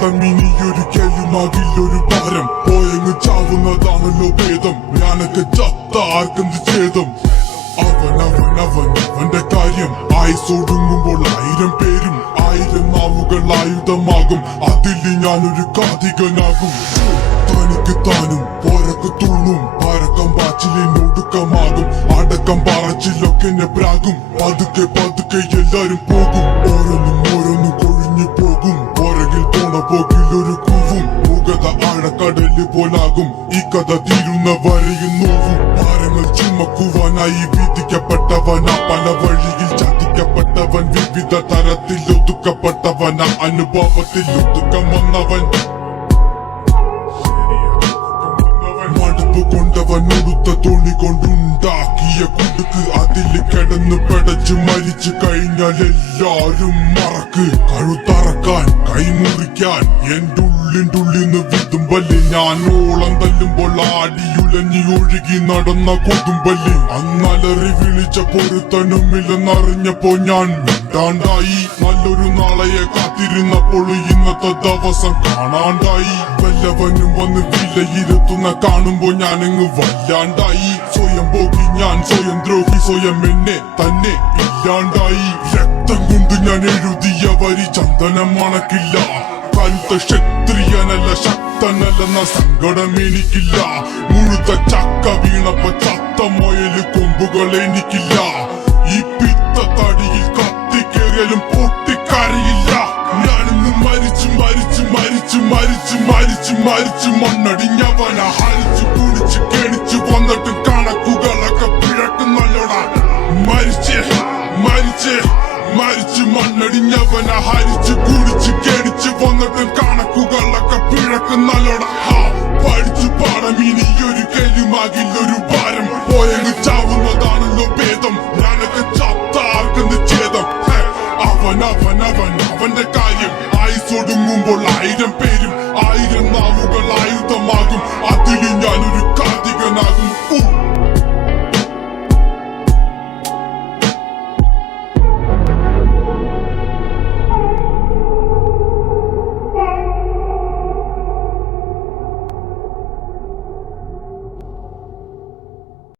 പാടം ഇനിയൊരിക്കലുമാകില്ലൊരു ഭാരം. പോയങ്ങ് ചാവുന്നതാണല്ലോ ഭേദം. ഞാനൊക്കെ ചത്ത ആർക്കെന്ത് ഛേദം. അവന്റെ കാര്യം ആയുസൊടുങ്ങുമ്പോൾ 1000 പേരും 1000 നാവുകൾ ആയുധമാകും. അതിൽ ഞാനൊരു കാതികനാകും. തനിക്ക് താനും പോരക്ക് തൂണും പരക്കം പാച്ചിലിനൊടുക്കമാകും. അടക്കം പറച്ചിലൊക്കെ പ്രാകും. പതുക്കെ പതുക്കെ എല്ലാരും പോകും. ഓരോന്നും കൊഴിഞ്ഞു പോകും. പുറകിൽ പോണ പോക്കിലൊരു കൂവും. മുഖത ആഴക്കടല് പോലാകും. ഈ കഥ തീരുന്ന വരെയും നോവും. ഭാരങ്ങൾ ചുമക്കുവാനായി വിധിക്കപ്പെട്ടവന. പല വഴിയിൽ ചതിക്കപ്പെട്ടവൻ. വിവിധ തരത്തിൽ ഒതുക്കപ്പെട്ടവന. അനുഭവത്തിൽ ഒതുക്കം വന്നവൻ. മടുപ്പ് കൊണ്ടവൻ ഉടുത്ത തുണി കൊണ്ടുണ്ടാക്കിയ കുടുക്ക്. അതിൽ കിടന്നു പെടച്ച് മരിച്ചു കഴിഞ്ഞാൽ എല്ലാരും മറക്ക്. കഴുത്തറക്കാൻ കൈമുറിക്കാൻ എന്റെ ഉള്ളിന്ന് വിതുമ്പല്. ഞാൻ ഓളം തല്ലുമ്പോൾ ആടിയുലഞ്ഞി ഒഴുകി നടന്ന കൊതുമ്പല്. അന്നലറി വിളിച്ച പൊരുത്തനുമില്ലെന്നറിഞ്ഞപ്പോ ഞാൻ മിണ്ടാണ്ടായി. നല്ലൊരു നാളെയെ കാത്തിരുന്നപ്പോൾ ഇന്നത്തെ ദിവസം കാണാണ്ടായി. വല്ലവനും വന്ന് വിലയിരുത്തുന്ന കാണുമ്പോ ഞാനങ്ങ് വല്ലാണ്ടായി. സ്വയം പോകി ഞാൻ സ്വയം ദ്രോഹി. സ്വയം എന്നെ തന്നെ ഇല്ലാണ്ടായി. രക്തം കൊണ്ട് ഞാൻ എഴുതിയ വരി ചന്ദനം മണക്കില്ല. കരുത്ത ക്ഷത്രിയനല്ല ശക്തനല്ലെന്ന സങ്കടം എനിക്കില്ല. മുഴുത്ത ചക്ക വീണപ്പോ ചത്ത മൊയല് കൊമ്പുകൾ എനിക്കില്ല. ഈ പിത്ത തടിയിൽ കത്തിക്കേറിയാലും പൊട്ടിക്കരയില്ല. ഞാനിന്ന് മരിച്ചു മണ്ണടിഞ്ഞവന. ഹരിച്ചു കുടിച്ച് കെണിച്ചു വന്നിട്ടും കണക്കുകളൊക്കെ പിഴക്കുന്നല്ലോടാ. മരിച്ച് മണ്ണടിഞ്ഞവന. ഹരിച്ചു കുടിച്ച് കെണിച്ചു വന്നിട്ടും കണക്കുകളൊക്കെ പിഴക്കുന്നല്ലോടാ. പഠിച്ചു പാടം ഇനിയൊരിക്കലുമാകില്ലൊരു